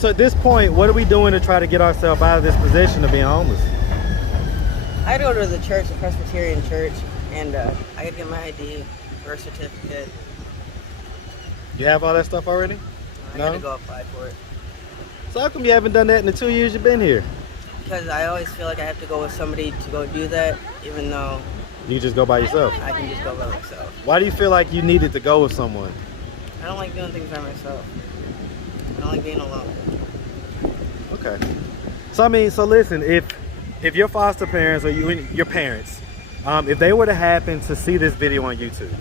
so at this point, what are we doing to try to get ourselves out of this position of being homeless? I go to the church, the Presbyterian church, and I gotta get my ID, birth certificate. You have all that stuff already? I gotta go apply for it. So how come you haven't done that in the 2 years you've been here? Because I always feel like I have to go with somebody to go do that, even though You just go by yourself? I can just go by myself. Why do you feel like you needed to go with someone? I don't like doing things by myself. I don't like being alone. Okay. So I mean, so listen, if your foster parents or your parents, if they were to happen to see this video on YouTube,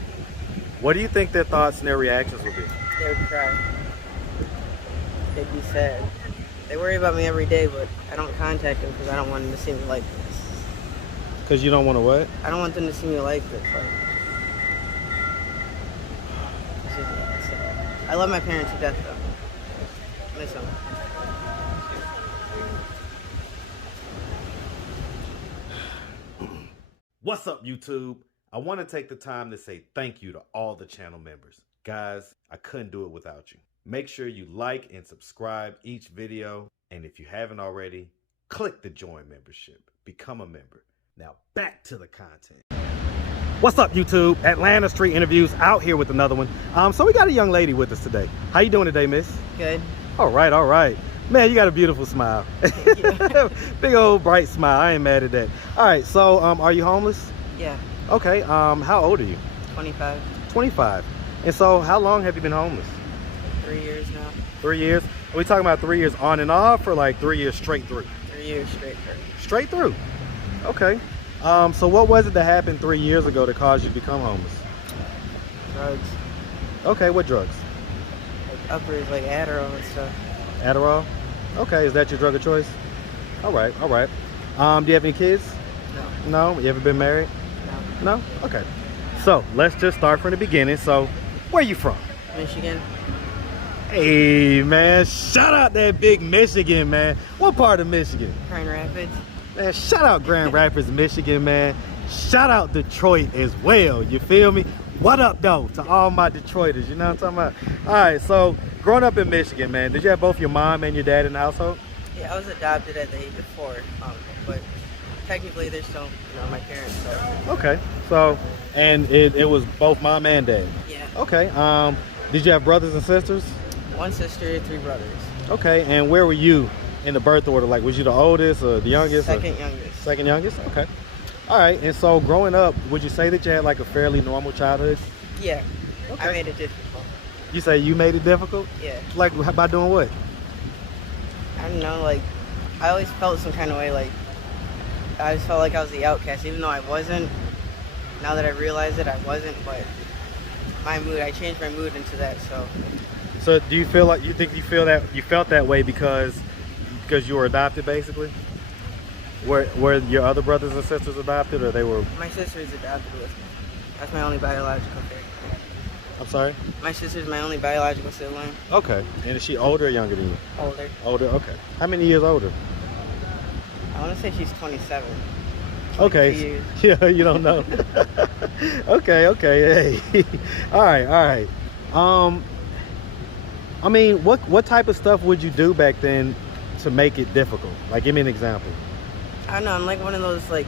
what do you think their thoughts and their reactions would be? They would cry. They'd be sad. They worry about me every day, but I don't contact them because I don't want them to see me like this. Because you don't want to what? I don't want them to see me like this. Like, it's just, yeah, it's sad. I love my parents to death, though. Miss them. What's up, YouTube? I want to take the time to say thank you to all the channel members. Guys, I couldn't do it without you. Make sure you like and subscribe each video. And if you haven't already, click the join membership. Become a member. Now back to the content. What's up, YouTube? Atlanta Street Interviews out here with another one. So we got a young lady with us today. How you doing today, miss? Good. All right, all right. Man, you got a beautiful smile. Thank you. Big old bright smile. I ain't mad at that. All right, so are you homeless? Yeah. Okay, how old are you? 25. 25. And so how long have you been homeless? 3 years now. 3 years? Are we talking about 3 years on and off or like 3 years straight through? 3 years straight through. Straight through. Okay. So what was it that happened 3 years ago that caused you to become homeless? Drugs. Okay, what drugs? Like uppers, like Adderall and stuff. Adderall? Okay, is that your drug of choice? All right, all right. Do you have any kids? No. No? You ever been married? No. No? Okay. So let's just start from the beginning. So where you from? Michigan. Hey, man, shout out that big Michigan, man. What part of Michigan? Grand Rapids. Man, shout out Grand Rapids, Michigan, man. Shout out Detroit as well, you feel me? What up, though, to all my Detroiters, you know what I'm talking about? All right, so growing up in Michigan, man, did you have both your mom and your dad in the household? Yeah, I was adopted at the age of 4, but technically they're still, my parents, so. Okay, so, and it was both mom and dad? Yeah. Okay, did you have brothers and sisters? 1 sister, 3 brothers. Okay, and where were you in the birth order? Like, was you the oldest or the youngest? Second youngest. Second youngest? Okay. All right, and so growing up, would you say that you had like a fairly normal childhood? Yeah. Okay. I made it difficult. You say you made it difficult? Yeah. Like, by doing what? I don't know, like, I always felt some kind of way, like, I always felt like I was the outcast, even though I wasn't. Now that I realize it, I wasn't, but my mood, I changed my mood into that, so. So do you feel like, you felt that way because you were adopted, basically? Were your other brothers and sisters adopted, or they were? My sister is adopted with me. That's my only biological parent. I'm sorry? My sister's my only biological sibling. Okay. And is she older or younger than you? Older. Older, okay. How many years older? I want to say she's 27. Okay. Yeah, you don't know. Okay, hey. All right. I mean, what type of stuff would you do back then to make it difficult? Like, give me an example. I don't know, I'm like one of those, like,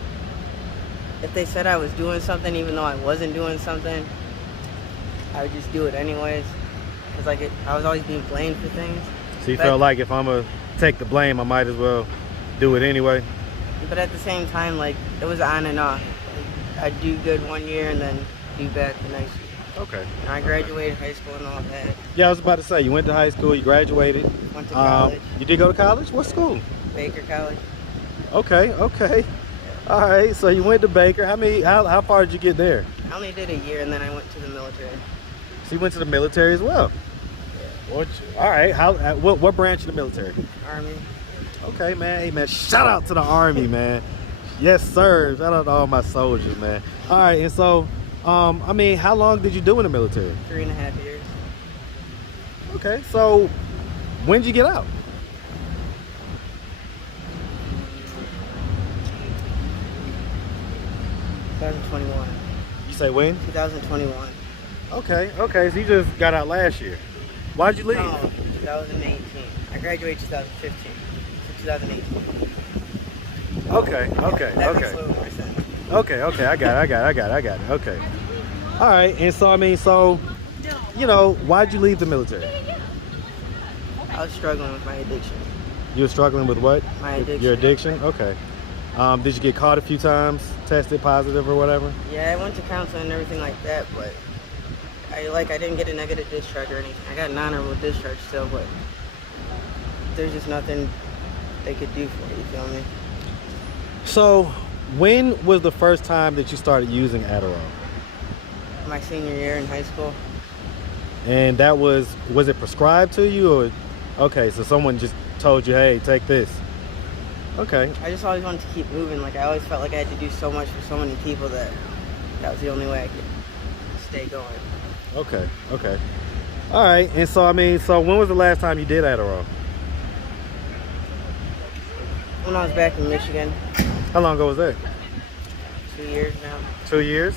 if they said I was doing something even though I wasn't doing something, I would just do it anyways. Because, like, I was always being blamed for things. So you felt like if I'm going to take the blame, I might as well do it anyway? But at the same time, like, it was on and off. Like, I'd do good 1 year and then do bad the next year. Okay. And I graduated high school and all that. Yeah, I was about to say, you went to high school, you graduated. Went to college. You did go to college? What school? Baker College. Okay. All right, so you went to Baker. How far did you get there? I only did a year and then I went to the military. So you went to the military as well? Yeah. All right, what branch of the military? Army. Okay, man. Hey, man, shout out to the Army, man. Yes, sir. Shout out to all my soldiers, man. All right, and so, I mean, how long did you do in the military? 3.5 years. Okay, so when did you get out? 2021. You say when? 2021. Okay, so you just got out last year. Why'd you leave? No, 2018. I graduated 2015. So 2018. Okay. That makes a little more sense. Okay. I got it. Okay. All right. And so, I mean, so, you know, why'd you leave the military? I was struggling with my addiction. You were struggling with what? My addiction. Your addiction? Okay. Did you get caught a few times, tested positive or whatever? Yeah, I went to counseling and everything like that, but I didn't get a negative discharge or anything. I got an honorable discharge still, but there's just nothing they could do for you, feel me? So, when was the first time that you started using Adderall? My senior year in high school. And that was it prescribed to you, or okay, so someone just told you, hey, take this? Okay. I just always wanted to keep moving. Like, I always felt like I had to do so much for so many people that was the only way I could stay going. Okay. All right. And so, I mean, so when was the last time you did Adderall? When I was back in Michigan. How long ago was that? 2 years now. 2 years?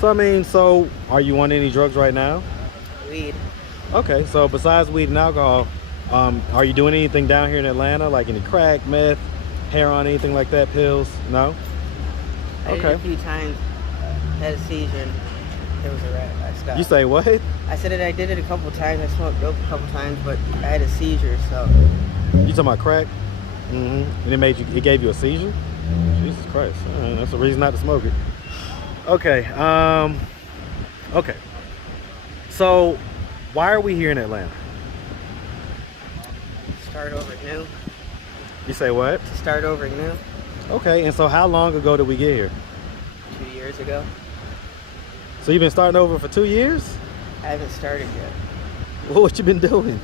So, I mean, so are you on any drugs right now? Weed. Okay. So besides weed and alcohol, are you doing anything down here in Atlanta? Like any crack, meth, heroin, anything like that, pills? No? I did it a few times. Had a seizure and it was a wrap. I stopped. You say what? I said that I did it a couple times. I smoked dope a couple times, but I had a seizure, so. You talking about crack? And it gave you a seizure? Jesus Christ. All right, that's a reason not to smoke it. Okay. Okay. So why are we here in Atlanta? Start over new. You say what? To start over new. Okay, and so how long ago did we get here? 2 years ago. So you've been starting over for 2 years? I haven't started yet. What you been doing?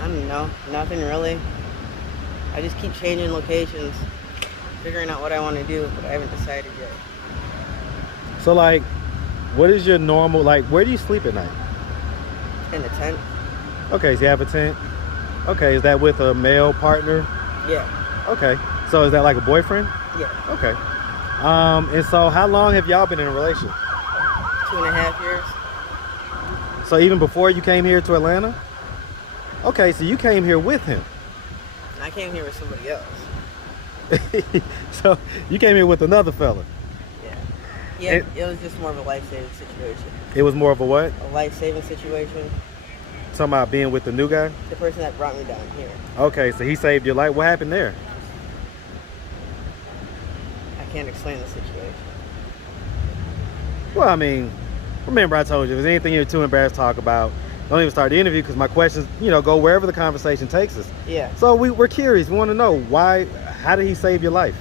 I don't know. Nothing really. I just keep changing locations, figuring out what I want to do, but I haven't decided yet. So like, what is your normal, like, where do you sleep at night? In a tent. Okay, so you have a tent. Okay, is that with a male partner? Yeah. Okay, so is that like a boyfriend? Yeah. Okay. And so how long have y'all been in a relationship? 2.5 years. So even before you came here to Atlanta? Okay, so you came here with him. I came here with somebody else. So you came here with another fella? Yeah, it was just more of a life-saving situation. It was more of a what? A life-saving situation. Talking about being with the new guy? The person that brought me down here. Okay, so he saved your life. What happened there? I can't explain the situation. Well, I mean, remember I told you, if there's anything you're too embarrassed to talk about, don't even start the interview, because my questions, go wherever the conversation takes us. Yeah. So we're curious. We want to know how did he save your life?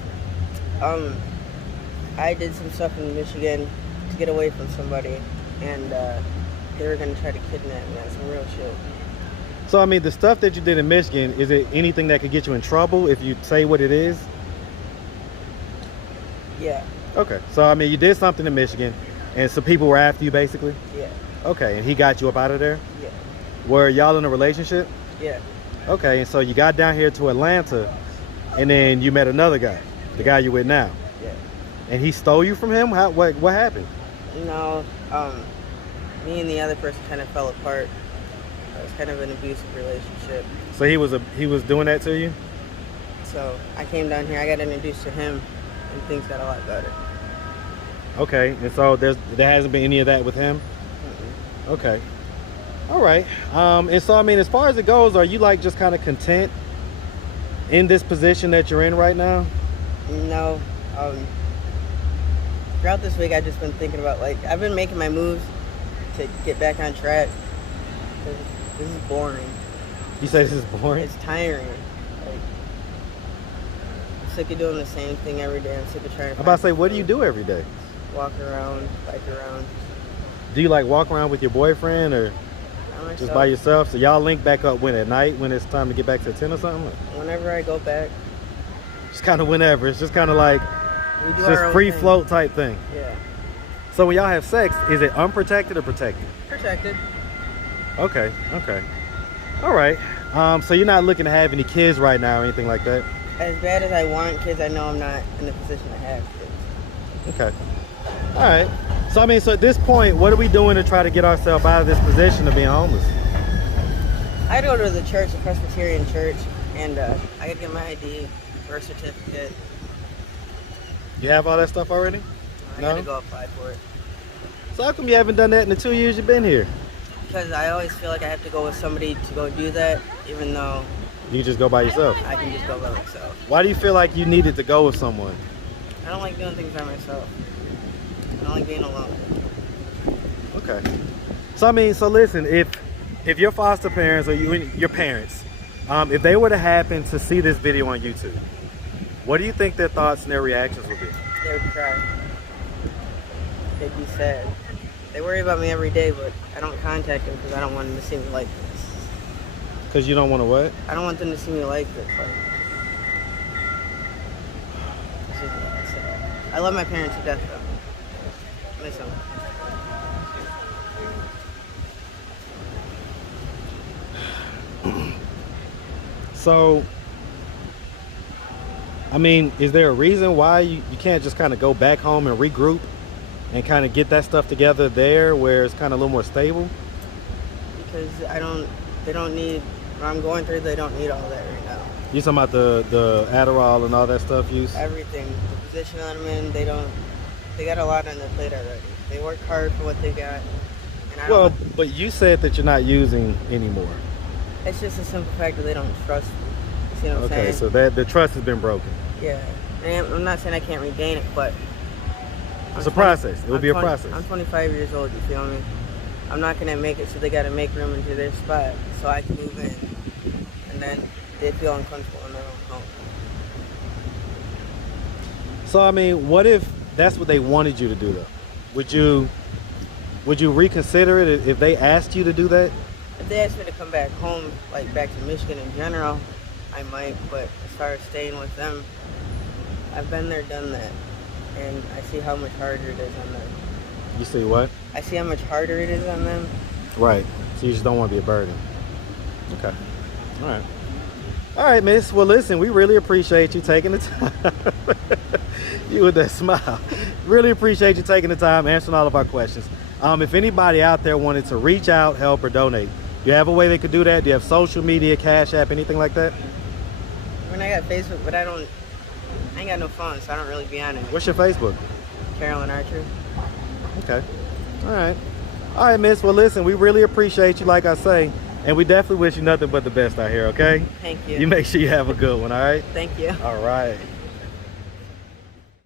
I did some stuff in Michigan to get away from somebody, and they were going to try to kidnap me. That's some real shit. So, I mean, the stuff that you did in Michigan, is it anything that could get you in trouble if you say what it is? Yeah. Okay. So, I mean, you did something in Michigan, and some people were after you, basically? Yeah. Okay, and he got you up out of there? Yeah. Were y'all in a relationship? Yeah. Okay, and so you got down here to Atlanta, and then you met another guy, the guy you're with now. Yeah. And he stole you from him? What happened? No, me and the other person kind of fell apart. It was kind of an abusive relationship. So he was doing that to you? So I came down here, I got introduced to him, and things got a lot better. Okay, and so there hasn't been any of that with him? Mm-mm. Okay. All right. And so, I mean, as far as it goes, are you like just kind of content in this position that you're in right now? No. Throughout this week, I've just been thinking about, I've been making my moves to get back on track. This is boring. You say this is boring? It's tiring. I'm sick of doing the same thing every day. I'm sick of trying to. I'm about to say, what do you do every day? Walk around, bike around. Do you like walk around with your boyfriend or just by yourself? So y'all link back up when at night, when it's time to get back to the tent or something? Whenever I go back. Just kind of whenever. It's just kind of like We do just our own free thing. float type thing. Yeah. So when y'all have sex, is it unprotected or protected? Protected. Okay. All right. So you're not looking to have any kids right now or anything like that? As bad as I want kids, I know I'm not in a position to have kids. Okay. All right. So I mean, so at this point, what are we doing to try to get ourselves out of this position of being homeless? I go to the church, the Presbyterian church, and I gotta get my ID, birth certificate. You have all that stuff already? I gotta go apply for it. So how come you haven't done that in the 2 years you've been here? Because I always feel like I have to go with somebody to go do that, even though You can just go by yourself. I can just go by myself. Why do you feel like you needed to go with someone? I don't like doing things by myself. I don't like being alone. Okay. So I mean, so listen, if your foster parents or your parents, if they were to happen to see this video on YouTube, what do you think their thoughts and their reactions would be? They would cry. They'd be sad. They worry about me every day, but I don't contact them because I don't want them to see me like this. Because you don't want to what? I don't want them to see me like this. Like, it's just sad. I love my parents to death, though. Miss them. So, I mean, is there a reason why you can't just kind of go back home and regroup and kind of get that stuff together there where it's kind of a little more stable? Because they don't need, what I'm going through, they don't need all that right now. You talking about the Adderall and all that stuff use? Everything. The position that I'm in, they got a lot on their plate already. They work hard for what they got. And Well, but you said that you're not using anymore. It's just a simple fact that they don't trust me. You see what I'm saying? Okay, so that the trust has been broken. Yeah. And I'm not saying I can't regain it, but It's a process. It will be a process. I'm 25 years old, you feel me? I'm not gonna make it, so they gotta make room into their spot so I can move in. And then they feel uncomfortable in their own home. So I mean, what if that's what they wanted you to do though? Would you reconsider it if they asked you to do that? If they asked me to come back home, like back to Michigan in general, I might, but as far as staying with them, I've been there, done that, and I see how much harder it is on them. You see what? I see how much harder it is on them. Right. So you just don't want to be a burden. Okay. All right. All right, miss. Well, listen, we really appreciate you taking the time. You with that smile. Really appreciate you taking the time, answering all of our questions. If anybody out there wanted to reach out, help, or donate, do you have a way they could do that? Do you have social media, Cash App, anything like that? I mean, I got Facebook, but I ain't got no phone, so I don't really be on it. What's your Facebook? Carolyn Archer. Okay. All right. All right, miss. Well, listen, we really appreciate you, like I say, and we definitely wish you nothing but the best out here, okay? Thank you. You make sure you have a good one, all right? Thank you. All right.